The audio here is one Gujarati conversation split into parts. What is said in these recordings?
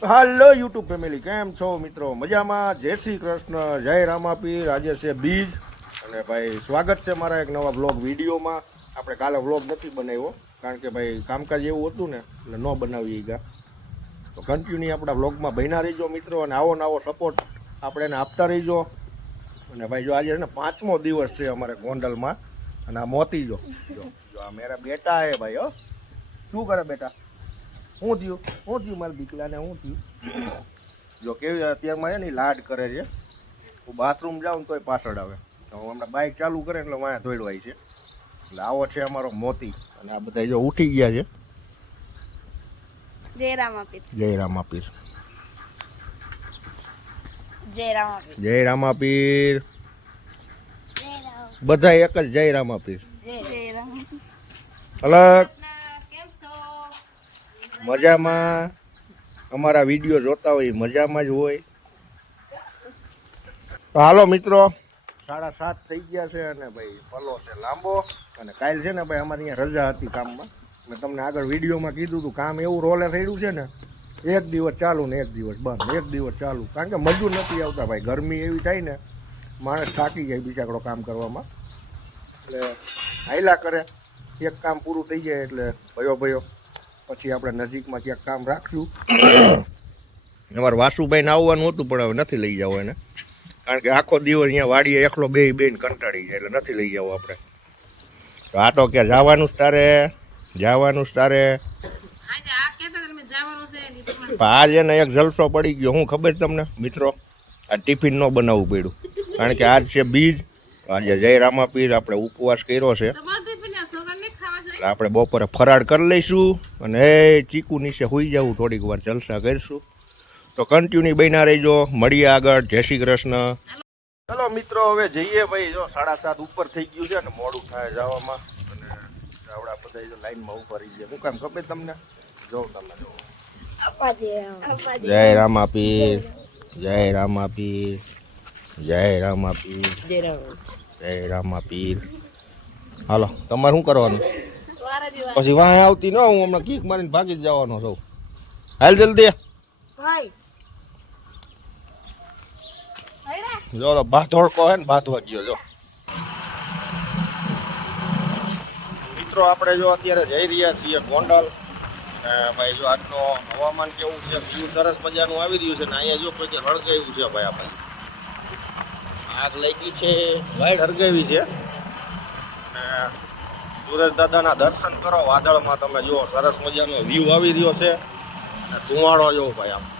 હાલો યુટ્યુબ ફેમિલી, કેમ છો મિત્રો? મજામાં? જય શ્રી કૃષ્ણ, જય રામાપીર. આજે છે બીજ. અને ભાઈ, સ્વાગત છે મારા એક નવા બ્લોગ વિડીયોમાં. આપણે કાલે વ્લોગ નથી બનાવ્યો, કારણ કે ભાઈ, કામકાજ એવું હતું ને, એટલે ન બનાવી ગયા તો કન્ટિન્યુ આપણા બ્લોગમાં બન્યા રહીજો મિત્રો, અને આવો નવો સપોર્ટ આપણે એને આપતા રહીજો. અને ભાઈ, જો આજે ને પાંચમો દિવસ છે અમારે ગોંડલમાં, અને આ મોતી જો જો, આ મેરા બેટા હે ભાઈ, હો. શું કરે બેટા? શું થયું? શું થયું મારા દીકલાને શું થયું? જો કેવી અત્યારમાં ને લાડ કરે છે. હું બાથરૂમ જાઉં તોય પાછળ આવે. તો હું હમણાં બાઇક ચાલુ કરે એટલે વાયા ધોઈડવાય છે. એટલે આવો છે અમારો મોતી. અને આ બધા જો ઉઠી ગયા છે. જય જય રામાપીર જય રામાપીર જય જય રામ. બધા એક જ જય રામાપીર જય રામ. અલગ. મજામાં. અમારા વીડિયો જોતા હોય મજામાં જ હોય. તો હાલો મિત્રો, સાડા સાત થઈ ગયા છે અને ભાઈ પલો છે લાંબો. અને કાલ છે ને ભાઈ અમારી અહીંયા રજા હતી કામમાં. મેં તમને આગળ વિડીયોમાં કીધું હતું કામ એવું રોલે થયેલું છે ને, એક દિવસ ચાલુ ને એક દિવસ બંધ. એક દિવસ ચાલુ. કારણ કે મજૂર નથી આવતા ભાઈ. ગરમી એવી થાય ને, માણસ થાકી જાય બીજાકડો કામ કરવામાં. એટલે હાયલા કરે. એક કામ પૂરું થઈ જાય એટલે ભયો ભયો. પછી આપણે નજીકમાં ક્યાંક કામ રાખશું અમારે વાસુભાઈને આવવાનું હતું પણ હવે નથી લઈ જવું એને. કારણ કે આખો દિવસ અહીંયા વાડીએ એકલો બે બેન કંટાળી જાય એટલે નથી લઈ જવું આપણે. તો આ તો ક્યાં જવાનું જ તારે જવાનું જ તારે. પણ આજે ને એક જલસો પડી ગયો હું ખબર તમને? મિત્રો આ ટિફિન ન બનાવવું પડ્યું. કારણ કે આજ છે બીજ આજે જય રામાપીર આપણે ઉપવાસ કર્યો છે. એટલે આપણે બપોરે ફરાળ કરી લઈશું અને એ ચીકુ નીચે હોઈ જવું થોડીક વાર જલસા કરીશું. તો કન્ટિન્યુ બન્યા રહીજો. મળીએ આગળ. જય શ્રી કૃષ્ણ. ચલો મિત્રો હવે જઈએ ભાઈ. જો સાડા સાત ઉપર થઈ ગયું છે ને મોડું થાય જવામાં. અને આવડા બધા જો લાઈનમાં ઊભા રહી જાય હું કામ ખબર તમને? જોઉં તમે. જોઉં જય રામાપીર. જય રામાપીર. જય રામાપીર. જય રામાપીર. હાલો તમારે શું કરવાનું? પછી વાહ આવતી ન હું હમણાં કીક મારીને ભાગી જ જવાનો છું. હાલ જલ્દી. જો ભાથોડકો હે ને ભાથવા ગયો જો. મિત્રો આપણે જો અત્યારે જઈ રહ્યા છીએ ગોંડલ. ભાઈ જો આજનો હવામાન કેવું છે? વ્યૂ સરસ મજાનું આવી રહ્યું છે ને અહીંયા જો કોઈ હળગાયું છે ભાઈ આપણે. આગ લાગી છે લાઈટ હળગાવી છે. દાદાના દર્શન કરો. વાદળમાં તમે જુઓ, સરસ મજાનો વ્યૂ આવી રહ્યો છે. ધુવાડો જો ભાઈ આમ.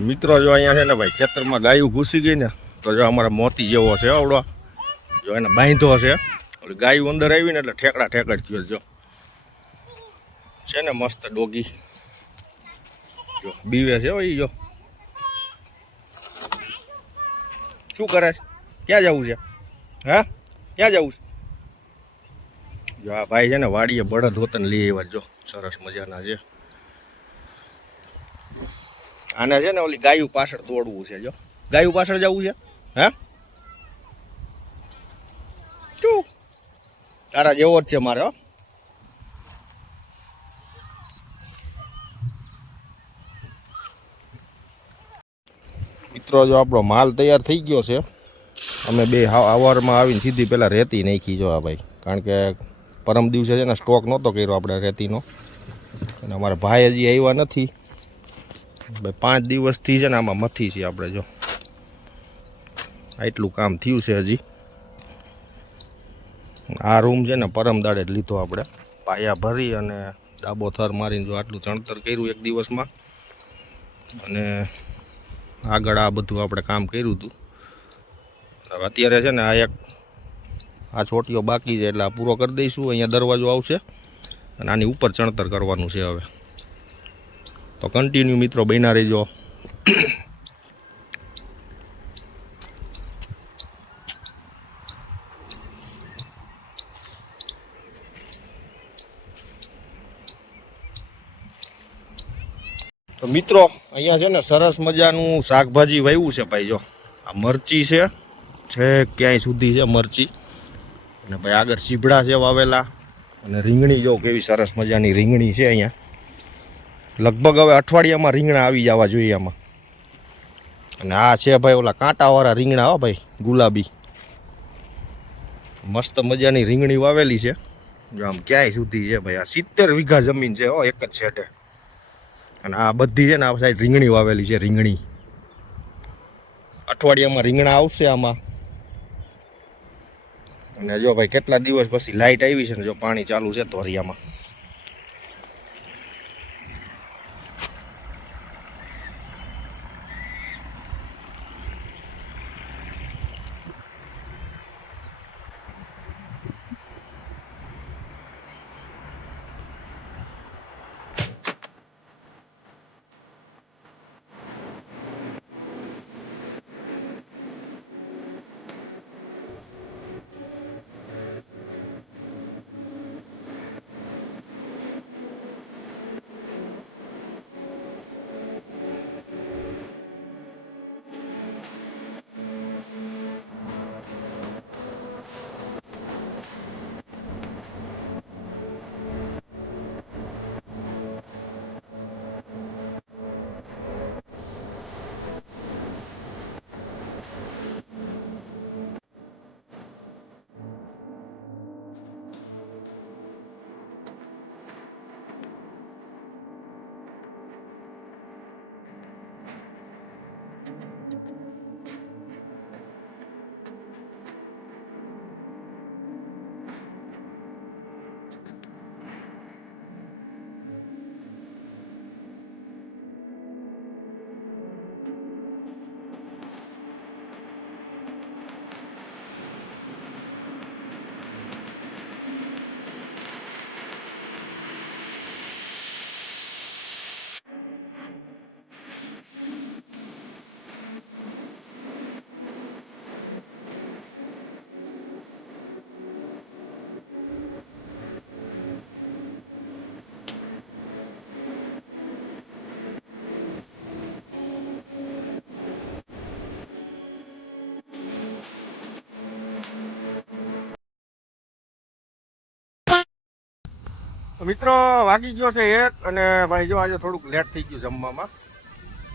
મિત્રો જો અહીંયા છે ને ભાઈ, ખેતરમાં ગાયું ઘૂસી ગઈ ને, તો જો અમારા મોતી જેવો છે આવડો. જો એને બાંધો છે. એટલે ગાયું અંદર આવી ને એટલે ઠેકડા ઠેકડ થયો જો. છે ને મસ્ત ડોગી. જો, બીવે છે ઈ, જો. શું કરે છે? ક્યાં જવું છે? હા? ક્યાં જવું છે? જો આ ભાઈ છે ને વાડીએ બળદ હોતન લઈ આવ્યા જો. સરસ મજાના છે. આને છે ને ઓલી ગાયું પાછળ દોડવું છે, જો. ગાયું પાછળ જવું છે? હે? શું તારા જેવો જ છે મારે મિત્રો, જો આપણો માલ તૈયાર થઈ ગયો છે. અમે બે અવારમાં આવીને સીધી પહેલાં રેતી નાખી, જો આ ભાઈ. કારણ કે પરમ દિવસે છે ને સ્ટોક નહોતો કર્યો આપણે રેતીનો. અને અમારા ભાઈ હજી આવ્યા નથી. પાંચ દિવસથી છે ને આમાં મથી છે આપણે જો. આટલું કામ થયું છે હજી. આ રૂમ છે ને પરમ દાડે લીધો આપણે. પાયા ભરી અને ડાબો થર મારીને જો આટલું ચણતર કર્યું એક દિવસમાં. અને આગળ આ બધું આપણે કામ કર્યું હતું. હવે અત્યારે છે ને આ એક આ ચોટીઓ બાકી છે એટલે આ પૂરો કરી દઈશું. અહીંયા દરવાજો આવશે અને આની ઉપર ચણતર કરવાનું છે હવે. તો કન્ટિન્યુ મિત્રો બન્યા રહેજો. તો મિત્રો, અહીંયા છે ને સરસ મજાનું શાકભાજી વાવ્યું છે ભાઈ જો. આ મરચી છે છે ક્યાંય સુધી છે મરચી. અને ભાઈ આગળ ચીભડા છે વાવેલા. અને રીંગણી જો કેવી સરસ મજાની રીંગણી છે અહીંયા. લગભગ હવે અઠવાડિયામાં રીંગણા આવી જવા જોઈએ આમાં. અને આ છે ભાઈ ઓલા કાંટાવાળા રીંગણા હો ભાઈ, ગુલાબી. મસ્ત મજાની રીંગણી વાવેલી છે. આમ ક્યાંય સુધી છે ભાઈ, આ સિત્તેર વીઘા જમીન છે હો, એક જ છેટે અને આ બધી છે ને આ સાઈડ રીંગણી વાવેલી છે, રીંગણી. અઠવાડિયામાં રીંગણા આવશે આમાં. અને જો ભાઈ કેટલા દિવસ પછી લાઇટ આવી છે ને જો પાણી ચાલુ છે ધોરિયામાં મિત્રો વાગી ગયો છે એક અને ભાઈ જો આજે થોડુંક લેટ થઈ ગયું જમવામાં.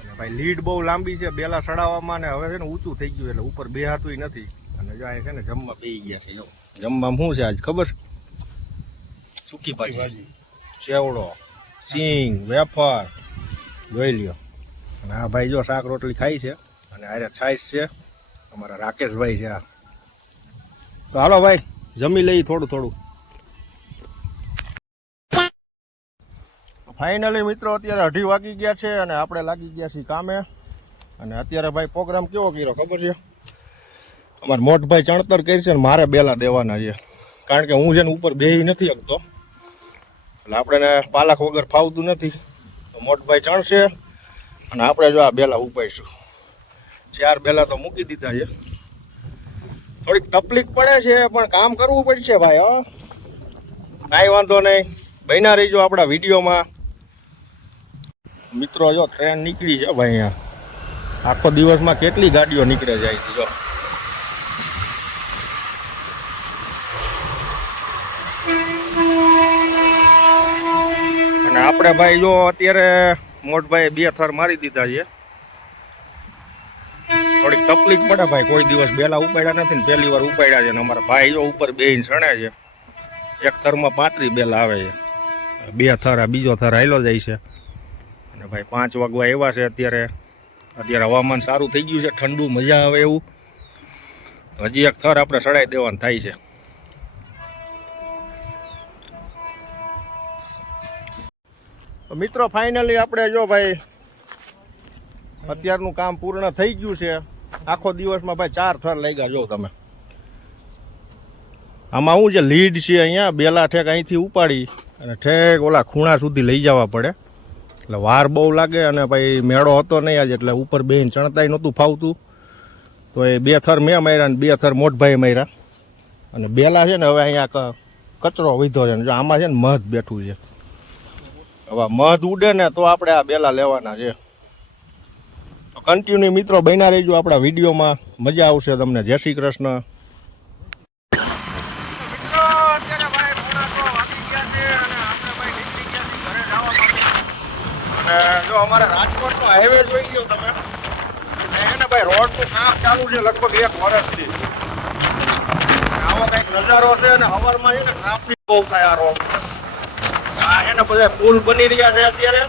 અને ભાઈ લીડ બહુ લાંબી છે બેલા સડાવવામાં ને હવે છે ને ઊંચું થઈ ગયું એટલે ઉપર બેહાતુંય નથી. અને જો આ છે ને જમવા પી ગયા છે જો. જમવામાં શું છે આજ ખબર? સૂકી ભાજી. ચેવડો સિંગ વેફર. જોઈ લ્યો. અને આ ભાઈ જો શાક રોટલી ખાઈ છે અને આરે છાશ છે. અમારા રાકેશભાઈ છે આ. તો હાલો ભાઈ જમી લઈ થોડું થોડું. ફાઇનલી મિત્રો, અત્યારે અઢી વાગી ગયા છે અને આપણે લાગી ગયા છીએ કામે. અને અત્યારે ભાઈ પ્રોગ્રામ કેવો કર્યો, ખબર છે? અમારે મોટભાઈ ચણતર કરી છે ને મારે બેલા દેવાના છે. કારણ કે હું છે ને ઉપર બેહી નથી શકતો. એટલે આપણે પાલક વગર ફાવતું નથી. તો મોટભાઈ ચણશે અને આપણે જો આ બેલા ઉપાડીશું. ચાર બેલા તો મૂકી દીધા છે. થોડીક તકલીફ પડે છે, પણ કામ કરવું પડશે ભાઈ, હા. કાંઈ વાંધો નહીં. બન્યા રહીજો આપણા વિડીયોમાં. મિત્રો, જો ટ્રેન નીકળી છે ભાઈ અહીંયા. આખો દિવસમાં કેટલી ગાડીઓ નીકળે જાય છે જો. અને આપણે ભાઈ જો અત્યારે મોટભાઈ બે થર મારી દીધા છે. થોડીક તકલીફ પડે ભાઈ, કોઈ દિવસ બેલા ઉપાડ્યા નથી ને પહેલી વાર ઉપાડ્યા છે ને અમારા ભાઈ જો ઉપર બે સણે છે. એક થરમાં પાંત્રીસ બેલા આવે છે. બે થર, આ બીજો થર હાલો જાય છે. અને ભાઈ પાંચ વાગવા એવા છે અત્યારે. અત્યારે હવામાન સારું થઈ ગયું છે, ઠંડુ મજા આવે એવું. હજી એક થર આપણે સડાઈ દેવાનું થાય છે. મિત્રો ફાઇનલી આપણે જો ભાઈ, અત્યારનું કામ પૂર્ણ થઈ ગયું છે. આખો દિવસમાં ભાઈ ચાર થર લઈ ગયા જો તમે. આમાં શું છે લીડ છે અહીંયા, બેલા ઠેક અહીંથી ઉપાડી અને ઠેક ઓલા ખૂણા સુધી લઈ જવા પડે. એટલે વાર બહુ લાગે અને ભાઈ મેળો હતો નહીં આજે, એટલે ઉપર બેન ચણતાય નહોતું ફાવતું. તો એ બે થર મેં માર્યા ને બે થર મોટભાઈ માર્યા. અને બેલા છે ને, હવે અહીંયા કચરો વીધો છે ને આમાં છે ને મધ બેઠું છે. હવે મધ ઉડે ને તો આપણે આ બેલા લેવાના છે. કન્ટિન્યુ મિત્રો બન્યા રહીજો આપણા વિડીયોમાં. મજા આવશે તમને. જય શ્રી કૃષ્ણ અને જો અમારે રાજકોટનો જોઈ ગયો તમે. એને ભાઈ રોડનું કામ ચાલુ છે લગભગ એક વર્ષથી. આવો કંઈક નજારો છે અને હવારમાં છે ને ટ્રાફિક બહુ થાય આ રોડ આ એને બધા પુલ બની રહ્યા છે અત્યારે.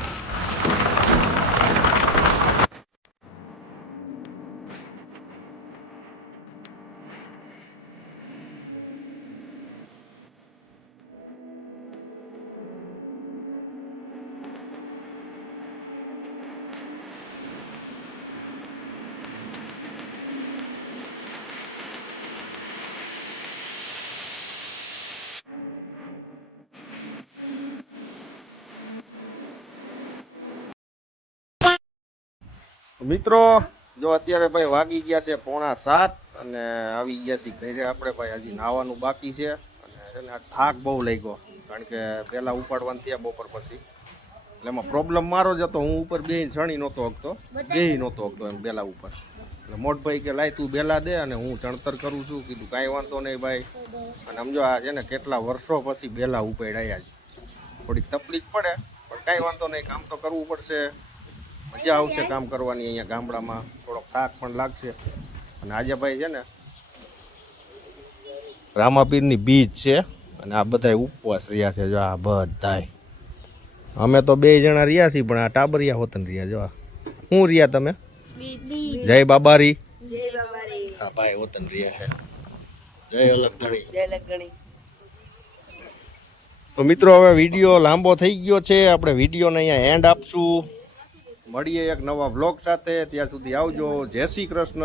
મિત્રો, જો અત્યારે ભાઈ વાગી ગયા છે પોણા સાત અને આવી ગયા છે ઘરે આપણે ભાઈ, હજી નાવાનું બાકી છે. અને છે ને થાક બહુ લાગ્યો, કારણ કે પહેલા ઉપાડવાનું થયા બપોર પછી. એટલે એમાં પ્રોબ્લેમ મારો જ હતો. હું ઉપર બે ચણી નહોતો હકતો. બે નહોતો હકતો એમ બેલા ઉપર. એટલે મોટભાઈ કે, લાય તું બેલા દે અને હું ચણતર કરું છું. કીધું, કાંઈ વાંધો નહીં ભાઈ. અને સમજો, આ છે ને કેટલા વર્ષો પછી બેલા ઉપાડ્યા છે. થોડીક તકલીફ પડે, પણ કાંઈ વાંધો નહીં, કામ તો કરવું પડશે. મજા આવશે કામ કરવાની અહીંયા ગામડામાં થોડોક થાક પણ લાગશે. અને આજે ભાઈ છે ને રામાપીરની બીજ છે અને આ બધા ઉપવાસ રહ્યા છે જો આ બધાય. અમે તો બે જણા રહ્યા છીએ પણ આ ટાબરિયા હોતન રહ્યા જો શું રહ્યા તમે? જય બાબારી. હા ભાઈ હોતન રહ્યા છે. જય અલગધણી જય અલગધણી તો મિત્રો હવે વીડિયો લાંબો થઈ ગયો છે. આપણે વિડીયોને અહીંયા એન્ડ આપશું. મળીએ એક નવા બ્લોગ સાથે. ત્યાં સુધી આવજો. જય શ્રી કૃષ્ણ.